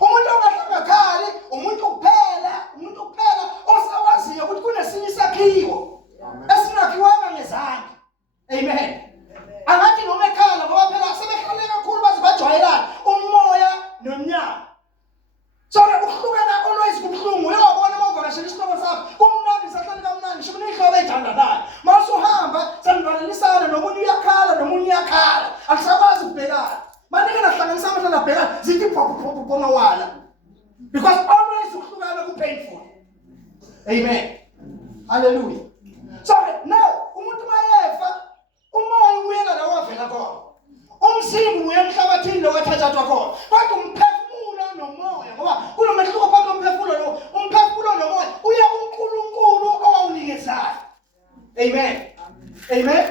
Umuntu ongahlangakali, umuntu kuphela osawaziyo ukuthi kunesinye isakhiwo esingakhiwanga ngezandla. Amen. Angathi noma ekhala ngoba phela sebehlale kakhulu baze bajwayelana umoya nomnyama. So ukuhlukana always kubuhlungu. Uyabona uma uvakashela isihlobo sakho kumnandi sahlale kamnandi ngisho kunihlobo ethandanayo. Mase uhamba sanivalelisana nomunye uyakhala nomunye uyakhala. Akusakwazi ukubhekana. Manike nahlanganisa amehlo nabhekana zithi phopho mawala. Because always ukuhlukana ku painful. Amen. Hallelujah. So now umuntu mayefa umoya uyela la wavela khona. Umzimba uya emhlabathini lo wathathathwa khona. Kodwa umphefumulo nomoya ngoba kunomehluko phakathi komphefumulo nomoya uya uNkulunkulu owawunikezana. Amen. Amen.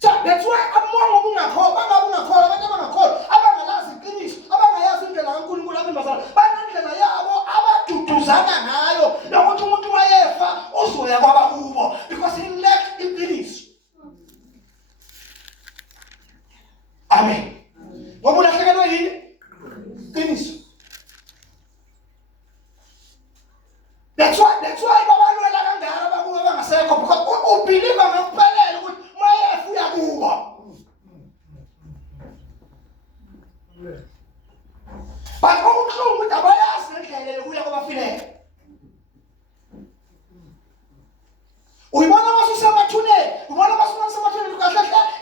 So that's why among ungakholwa abantu abangakholwa abangalazi iqiniso abangayazi indlela kaNkulunkulu abembazana banendlela yabo abaduduzana ngayo nokuthi umuntu wayefa uzoya kwabakubo because he lacked iqiniso. Amen. Ngoba ulahlekelwe yini? Iqiniso. That's why babalwela kangaka bakuba bangasekho because ubelieve ngokuphelele ukuthi mayefa uyakuba. But okuhlungu ukuthi abayazi ngendlela yokuya kwabafileyo. Uyibona masusemathuneni, ubona masusemathuneni kahle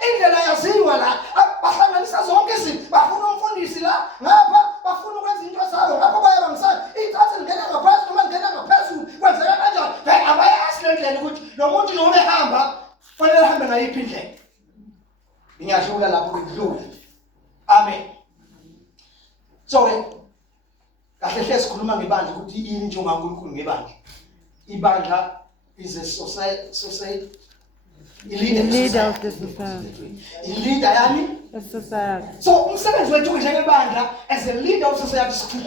indlela yaziwa la bahlanganisa zonke izinto. Bafuna umfundisi la ngapha bafuna ukwenza into zabo ngapha bayabangisana. Ithathe ngena ngaphezulu noma ngena ngaphezulu kwenzeka kanjani? Abayazi ngendlela ukuthi nomuntu noma ehamba fanele ahambe ngayiphi indlela. Ngiyashula lapho kudlula. Amen. So kahle sikhuluma ngebandla ukuthi yini nje ngaNkulunkulu ngebandla. Ibandla is a society. Leader of the society. Leader yani? The society. So umsebenzi wethu njengebandla as a leader of society is to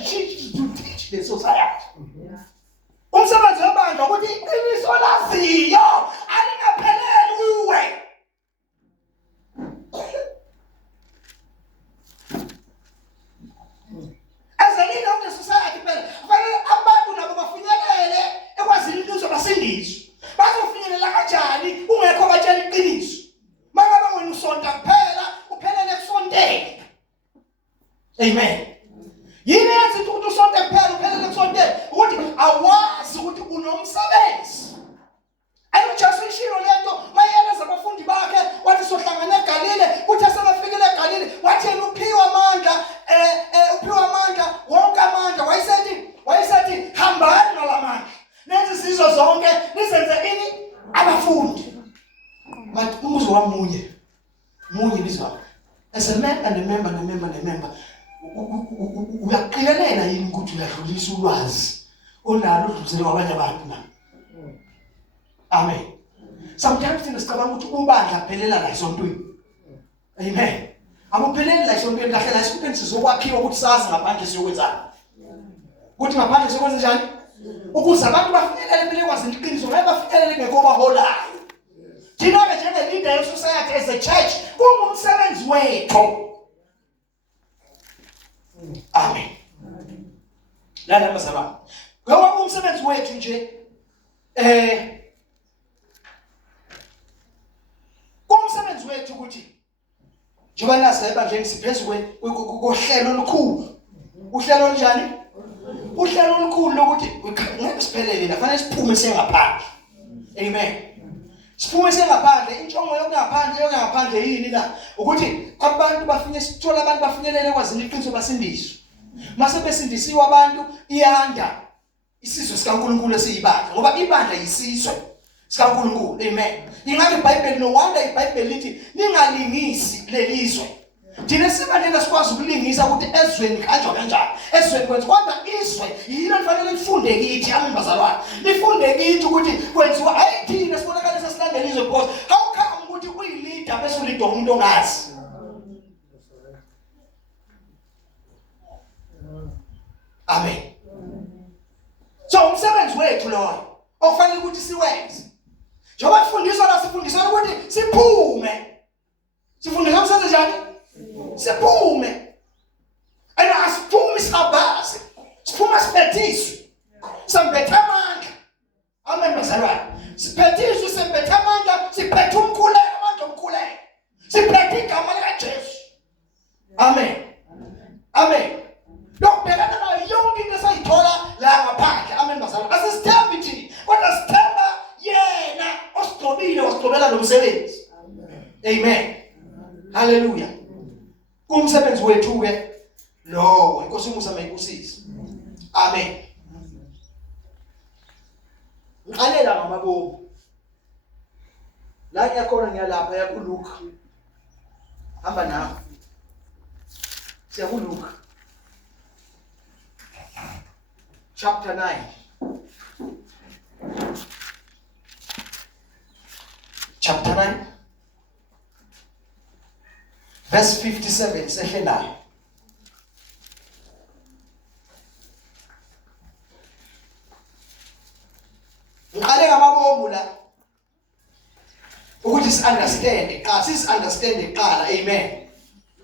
teach the society. Umsebenzi webandla ukuthi iqiniso laziyo alingapheleli kuwe. As a leader of the society, fanele abantu nabo bafinyelele ekwazini iqiniso basindiswe. Bazofinyelela kanjani ungekho batshela iqiniso? Mangabe wena usonta kuphela, uphelele kusonteni. Amen. Yini yenza ukuthi usonte kuphela uphelele kusonteni? Ukuthi awazi ukuthi unomsebenzi. Ayijasishilo lento mayeleza abafundi bakhe wathi sohlangana eGalile, uthe sebafikile eGalile, wathi uphiwa amandla wonke amandla wayesethi hambani ngalamandla. Nenze sizo zonke nisenze ini abafundi. But umbuzo wamunye bizwa. As a man and a member uyaqilelela yini ukuthi uyadlulisa ulwazi onalo udlulisele kwabanye abantu na? Amen. Sometimes thina sicabanga ukuthi ubandla phelela la esontweni. Amen. Akupheleli la esontweni kahle la esontweni sizokwakhiwa ukuthi sazi ngaphandle siyokwenzani. Ukuthi ngaphandle sikwenze njani? Ukuze abantu bafinyelele phela kwazi iqiniso ngabe bafinyelele ngekho baholayo. Thina ke njenge leader ye society as a church kungumsebenzi wethu. Amen. Lana bazalwane. Ngoba kungumsebenzi wethu nje kumsebenzi wethu ukuthi njengoba naseba nje siphezulu kohlelo olukhulu. Uhlelo njani? Uhlelo olukhulu lokuthi ngeke siphelele la fanele siphume sengaphandle. Amen. Siphume sengaphandle injongo yokungaphandle yini la ukuthi abantu sithola abantu bafinyelele kwazini iqiniso basindiswe. Mase besindisiwe abantu iyanda isizwe sikaNkulunkulu esiyibandla ngoba ibandla yisizwe sikaNkulunkulu. Amen. Ingabe iBhayibheli no wonder iBhayibheli lithi ningalingisi lelizwe. Thina sibandlela sikwazi ukulingisa ukuthi ezweni kanjani. Ezweni kwenza kodwa izwe yilo lifanele lifunde kithi amembazalwane. Lifunde kithi ukuthi kwenziwa hayi thina sibonakala sesilandela izwe because how come ukuthi uyileader bese ulidwa umuntu ongazi. Amen. So umsebenzi wethu lo okufanele ukuthi siwenze. Njengoba sifundiswa ukuthi siphume. Sifundiswa ukusenza njani? Siphume. And asiphume sabazi siphuma siphethiswe sambetha amandla. Amen bazalwane. Siphethiswe sembetha amandla, siphethe umkhuleko, amandla omkhuleko. Siphethe igama likaJesu. Amen. Amen. Lokubhekana nayo yonke into esayithola la ngaphandle. Amen bazalwane. Asisithembi nje, kodwa sithemba yena osigcobile wasigcobela lo msebenzi. Amen. Hallelujah. Kumsebenzi wethu ke lo inkosi umusa mayikusise. Amen. Ngiqalela ngamabomu. La ngiyakhona ngiyalapha yakuLuka. Hamba nawe. SiyakuLuka. Chapter 9. Chapter 9. Verse 57 sehlelayo. Ngiqale ngamabomu la ukuthi si-understand qala. Amen.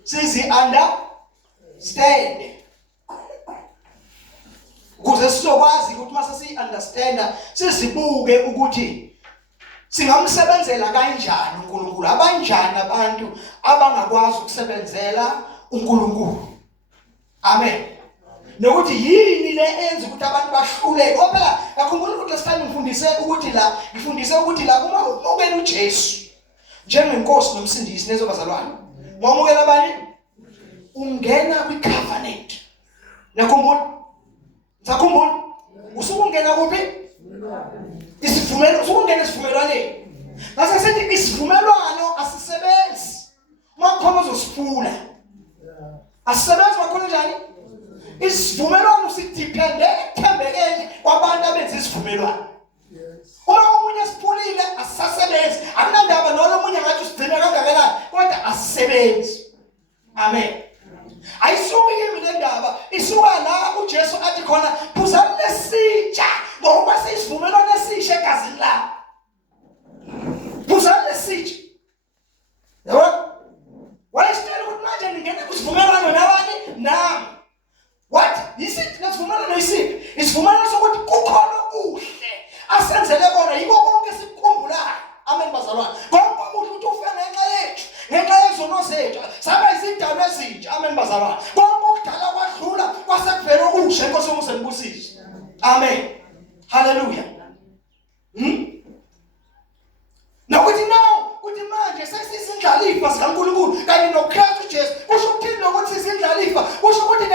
Sizi-understand. Ukuze sizokwazi ukuthi mase si-understanda sizibuke ukuthi singamsebenzela kanjani uNkulunkulu. Abanjani abantu abangakwazi ukusebenzela uNkulunkulu. Amen. Nokuthi yini le enza ukuthi abantu bahlule. Phela yakhumbula ukuthi lesithathu ngifundise ukuthi la uma umukela uJesu njengenkosi nomsindisi nezobazalwane. Wamukela bani? Ungena kwi-covenant. Yakhumbula? Sakhumbula? Usukungena kuphi? Isivumelwano, usukungena isivumelwaneni. Base sithi isivumelwano asisebenzi. Makhona uzosifula. Asisebenzi makhona njani? Isivumelwano sidepende ekuthembekeni kwabantu abenza isivumelwano. Uma umunye siphulile asisasebenzi. Akunandaba nalo omunye ngathi usigcina kangakanani, kodwa asisebenzi. Amen. Ayisuki kimi le ndaba, isuka la uJesu athi khona phuzani lesitsha ngoba sesivumelwano esisha egazini lakho. Phuzani lesitsha. Yabo? Wayesitela ukuthi manje ningene kusivumelwano nabani? Nami. What? Yisithi nesivumelwano yisiphi? Isivumelwano sokuthi kukhona okuhle asenzele kona yiko konke sikukhumbulayo. Amen bazalwane. Konke okuhle uthi ufike ngenxa yethu, ngenxa yezono zethu, saba izidalwa ezintsha. Amen bazalwane. Konke okudala kwadlula kwasekuvela okusha. Inkosi yomusa nibusise. Amen. Hallelujah. Nokuthi nawo kuthi manje sesizindlalifa zikaNkulunkulu kanye noKristu Jesu. Kusho ukuthini nokuthi sizindlalifa? Kusho ukuthi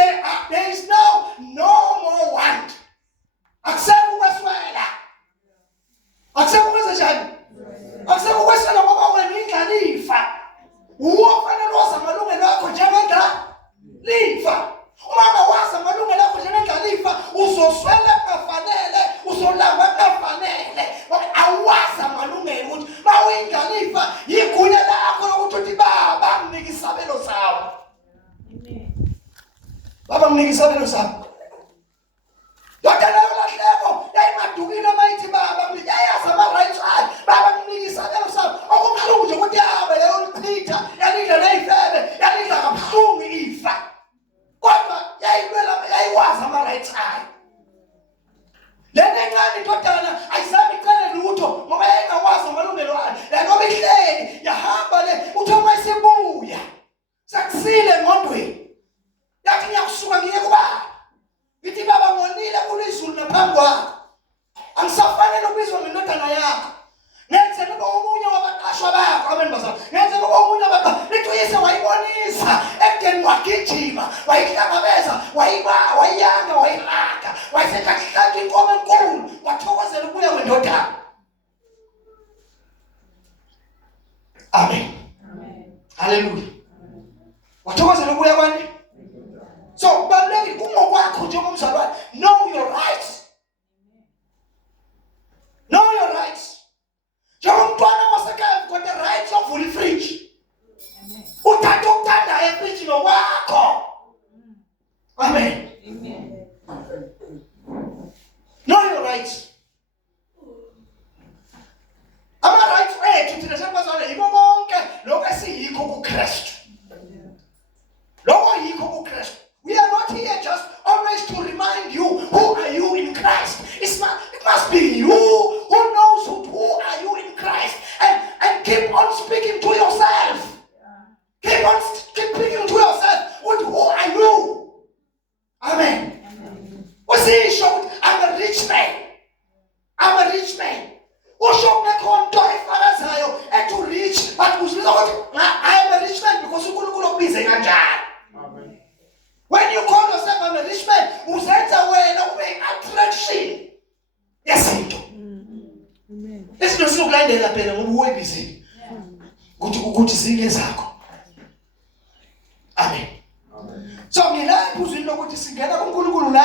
there is now no more want. Akusekho ukweswela. Akusekho ukwenzenjani? Akusekho ukweswela ngoba wena indlalifa. Ufanele wazi amalungelo akho njengandlalifa. Uma ungawazi amalungelo akho njengandlalifa, uzoswela kafanele, uzolamba kafanele. Awazi amalungelo ukuthi bawindlalifa yigunya lakho lokuthi uthi baba nginike isabelo sawo. Amen. Baba nginike isabelo sawo. Kodwa leyo lahleko yayimadukile mayithi baba nginike yayazi ama-rights akhe. Baba nginike isabelo sawo. Okubuhlungu nje ukuthi yabe leyo lichitha yalidla neyifebe yalidla kabuhlungu ifa. Kodwa yayiwazi ama-rights akhe. Lena encane indodana ayizami icele lutho ngoba yayingawazi amalungelo akhe. Yanoba ihleli yahamba le uthi uma isibuya sakusile engqondweni. Yathi ngiyakusuka ngiye kubaba. Ngithi baba ngonile kulizulu naphambi kwakho. Angisafanele ukubizwa ngendodana yakho. Ngenze ngoba omunye wabaqashwa bakho. Amen bazalwane. Ngenze ngoba omunye wabaqashwa. Lithi uyise wayibonisa ekudeni wagijima, wayihlangabeza, wayiyanga, wayihaga, wayesehlathi inkomo enkulu, wathokozela ukuya kwendodana. Amen. Amen. Hallelujah. Wathokozela ukuya kwani? So baleki kungokwakho njengomzalwane. Know your rights. Know your rights. Njengomntwana wasekhaya got the rights of fully fridge. Uthatha ukuthandayo efrijini wakho. Amen. Amen. Know your rights. Ama-rights ethu thina sengibazalwane yiko konke lokho esiyikho kuKristu. Lokho yikho kuKristu. We are not here just Amen. Izinto sizokulandela phela ngoba uwebizile. Ukuthi zinge zakho. Amen. So ngilapho uzwini lokuthi singena kuNkulunkulu la